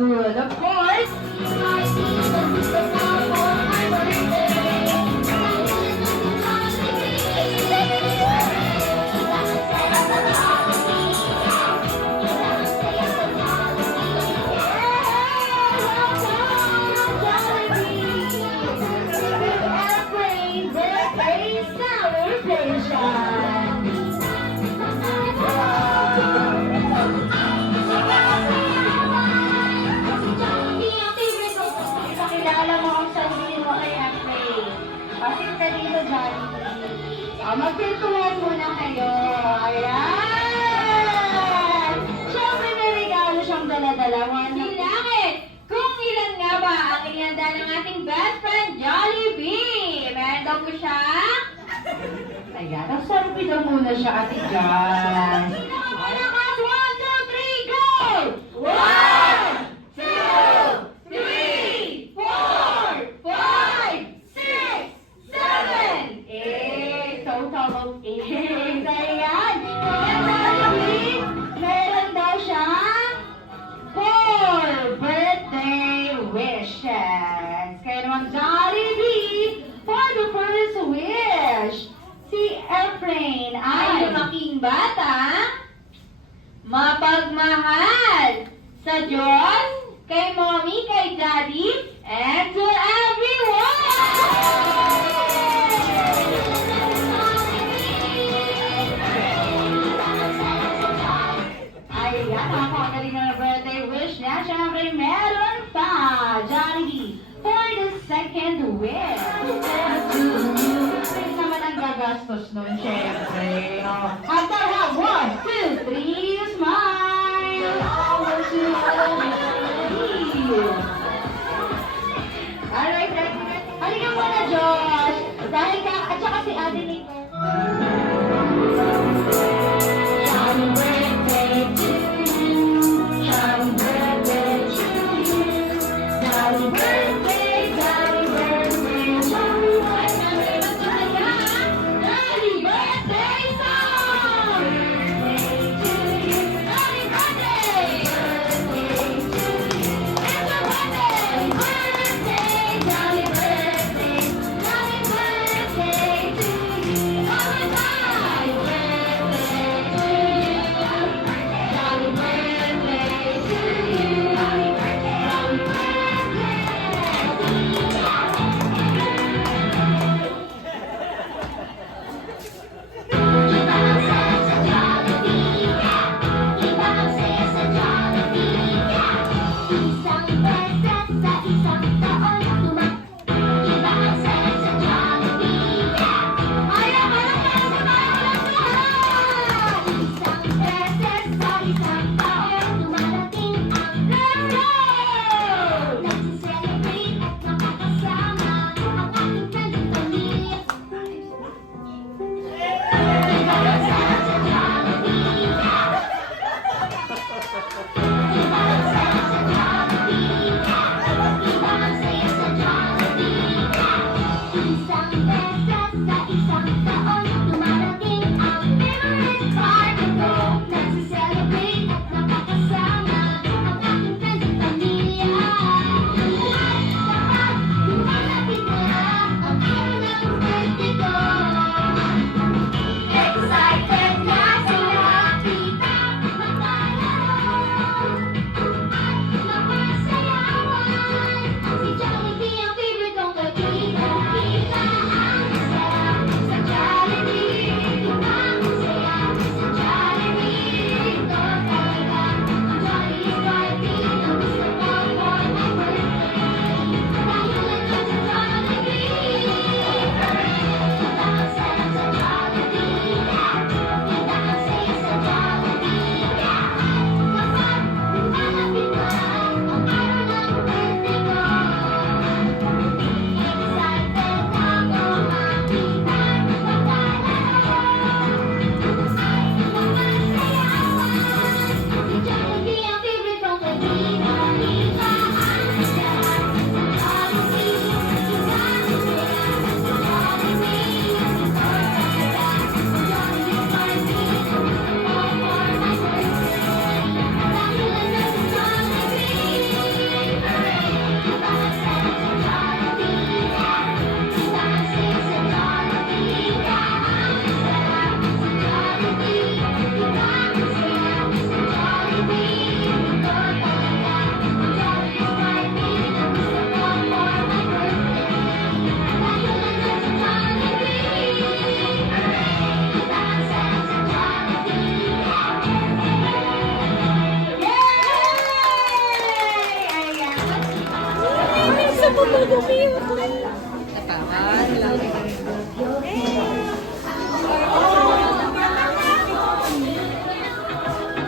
food. Of course, pakilala mo ang sarili mo kay Afrey. Pasit ka dito, Jollibee. Magpintuhan muna kayo. Ayan! Siyempre may regalo siyang dala-dala. Bilangin! Kung ilan nga ba ang inihanda ng ating best friend, Jollibee? Meron daw ko siya? Ayan, nagsarupi daw muna siya, Ate Jan. Malakas! 1, 2, 3, go! 1, 2, 3, 4, 5, 6, 7, 8. Total of 8. Ayan! Jollibee, meron daw siyang 4 birthday wishes. Kaya naman, Jollibee, for the first wish, si Efrain ay lumaking bata, mapagmahal sa Diyos, kay Mommy, kay Daddy, and to everyone! Ayan, nakakagaling na birthday wish niya. Siyempre, meron pa, Jollibee, for the second wish. Kasi naman ang gagastos nun, syempre. After that, 1, 2, 3, smile! Alright, halika muna, Josh. Dahil ka, at saka si Ate Nico. Happy birthday to you. Happy birthday to you. Happy birthday, happy birthday, happy birthday, happy birthday song! Happy birthday to you. It's your birthday! Birthday, happy birthday to you. Happy birthday!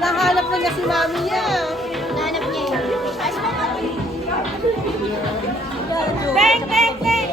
Nahanap na niya si mami niya. Nanap niya yun. Teng, teng, teng!